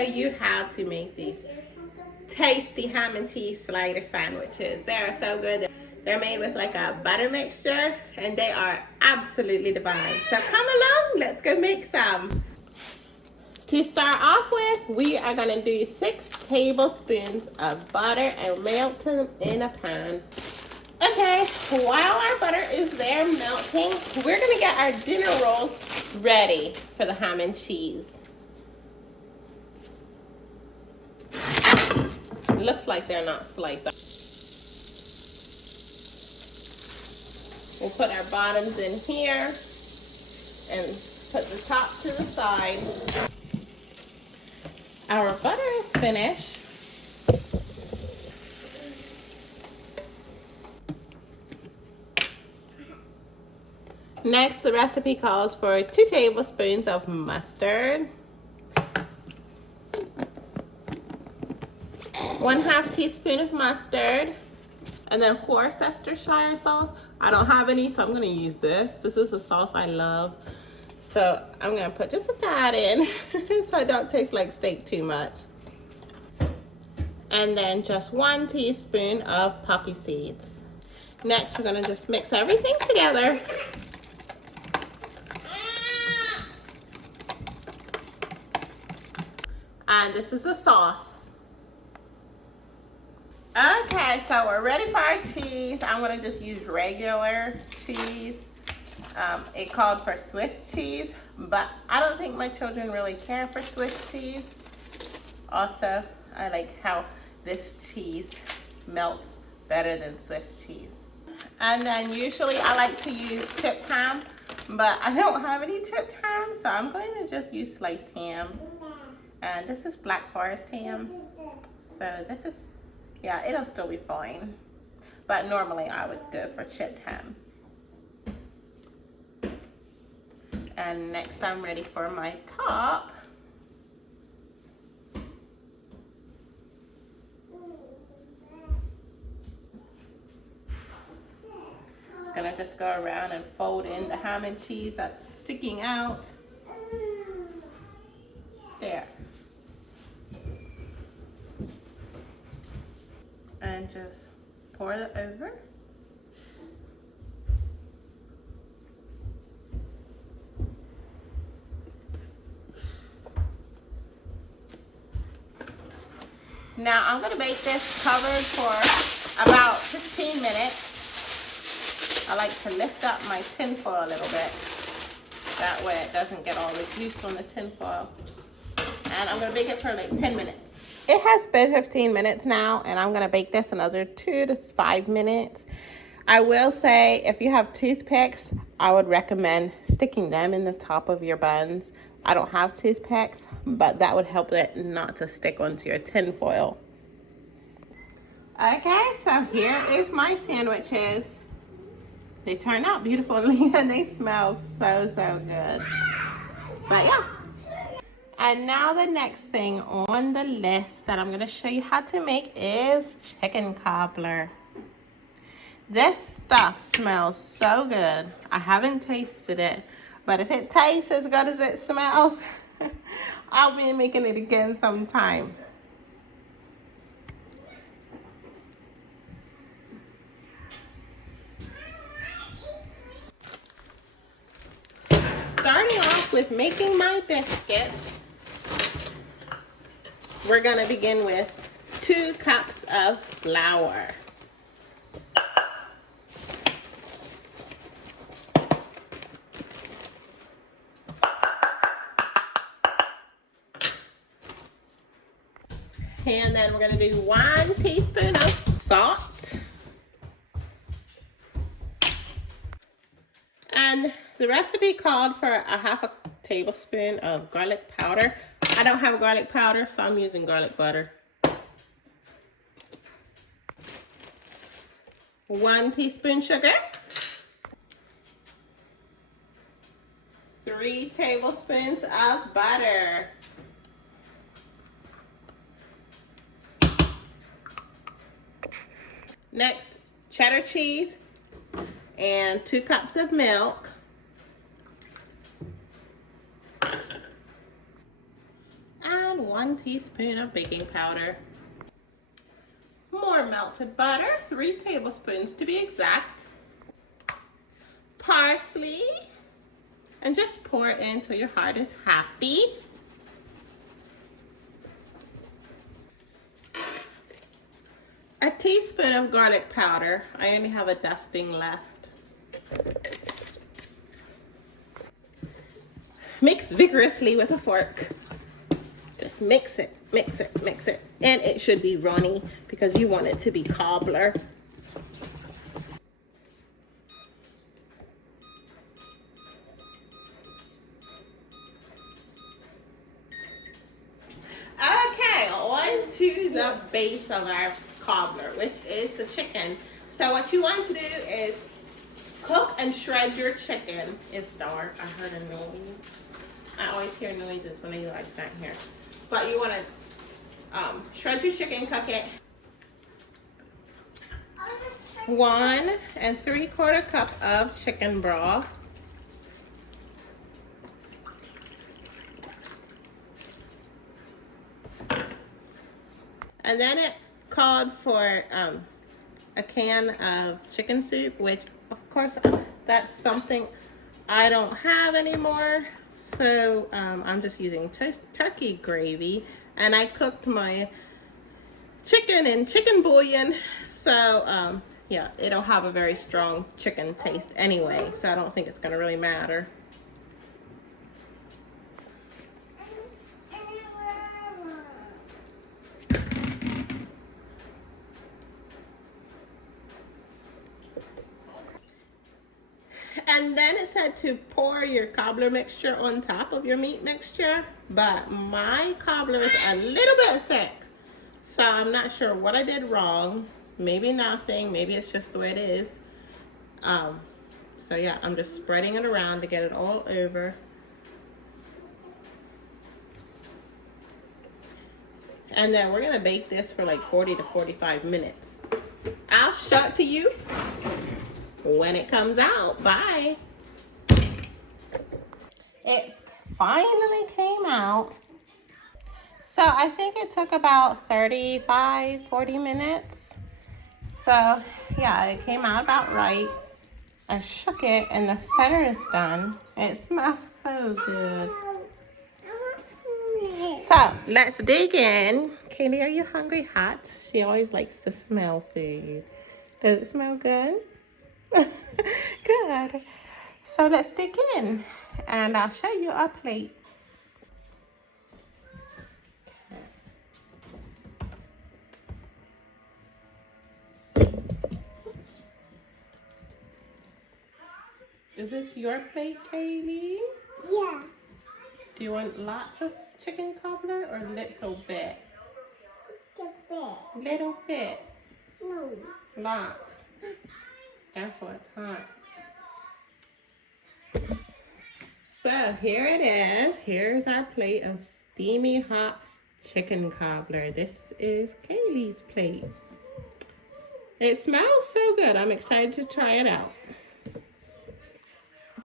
show you how to make these tasty ham and cheese slider sandwiches. They are so good. They're made with like a butter mixture and they are absolutely divine. So come along, let's go make some. To start off with, we are gonna do 6 tablespoons of butter and melt them in a pan. Okay, while our butter is there melting, we're gonna get our dinner rolls ready for the ham and cheese. It looks like they're not sliced. We'll put our bottoms in here and put the top to the side. Our butter is finished. Next, the recipe calls for 2 tablespoons of mustard, 1/2 teaspoon of mustard, and then Worcestershire sauce. I don't have any, so I'm gonna use this. This is a sauce I love. So I'm gonna put just a tad in so it don't taste like steak too much. And then just 1 teaspoon of poppy seeds. Next, we're gonna just mix everything together. And this is the sauce. Okay, so we're ready for our cheese. I'm gonna just use regular cheese. It called for Swiss cheese, but I don't think my children really care for Swiss cheese. Also, I like how this cheese melts better than Swiss cheese. And then usually I like to use chipped ham, but I don't have any chipped ham, so I'm going to just use sliced ham. And this is Black Forest ham. So this is, yeah, it'll still be fine. But normally I would go for chipped ham. And next I'm ready for my top. Gonna just go around and fold in the ham and cheese that's sticking out. There. And just pour it over. Now I'm gonna make this covered for about 15 minutes. I like to lift up my tin foil a little bit. That way it doesn't get all the juice on the tin foil. And I'm gonna bake it for like 10 minutes. It has been 15 minutes now, and I'm gonna bake this another 2 to 5 minutes. I will say, if you have toothpicks, I would recommend sticking them in the top of your buns. I don't have toothpicks, but that would help it not to stick onto your tin foil. Okay, so here is my sandwiches. They turn out beautifully and they smell so good. But yeah. And now the next thing on the list that I'm going to show you how to make is chicken cobbler. This stuff smells so good. I haven't tasted it, but if it tastes as good as it smells, I'll be making it again sometime. Starting off with making my biscuits, we're gonna begin with 2 cups of flour. And then we're gonna do 1 teaspoon of salt. And the recipe called for a 1/2 tablespoon of garlic powder. I don't have garlic powder, so I'm using garlic butter. 1 teaspoon sugar. 3 tablespoons of butter. Next, cheddar cheese and 2 cups of milk. And and 1 teaspoon of baking powder. More melted butter, 3 tablespoons to be exact. Parsley, and just pour it in until your heart is happy. A teaspoon of garlic powder. I only have a dusting left. Mix vigorously with a fork. Just mix it, mix it, mix it. And it should be runny because you want it to be cobbler. Okay, on to the base of our cobbler, which is the chicken. So what you want to do is cook and shred your chicken. It's dark. I heard a noise. I always hear noises when Eli's not here. But you want to shred your chicken, cook it. 1 3/4 cup of chicken broth. And then it called for a can of chicken soup, which of course that's something I don't have anymore. So I'm just using turkey gravy, and I cooked my chicken in chicken bouillon. So yeah, it'll have a very strong chicken taste anyway, so I don't think it's gonna really matter. And then it said to pour your cobbler mixture on top of your meat mixture, but my cobbler is a little bit thick, so I'm not sure what I did wrong. Maybe nothing, maybe it's just the way it is. So yeah, I'm just spreading it around to get it all over. And then we're gonna bake this for like 40 to 45 minutes. I'll show it to you when it comes out. Bye. It finally came out. So I think it took about 35, 40 minutes. So yeah, it came out about right. I shook it and the center is done. It smells so good. So let's dig in. Kaylee, are you hungry? Hot? She always likes to smell food. Does it smell good? Good. So let's dig in and I'll show you a plate. Is this your plate, Kaylee? Yeah. Do you want lots of chicken cobbler or little bit? Little bit. No. Lots. Careful, it's hot. So here it is. Here's our plate of steamy hot chicken cobbler. This is Kaylee's plate. It smells so good. I'm excited to try it out.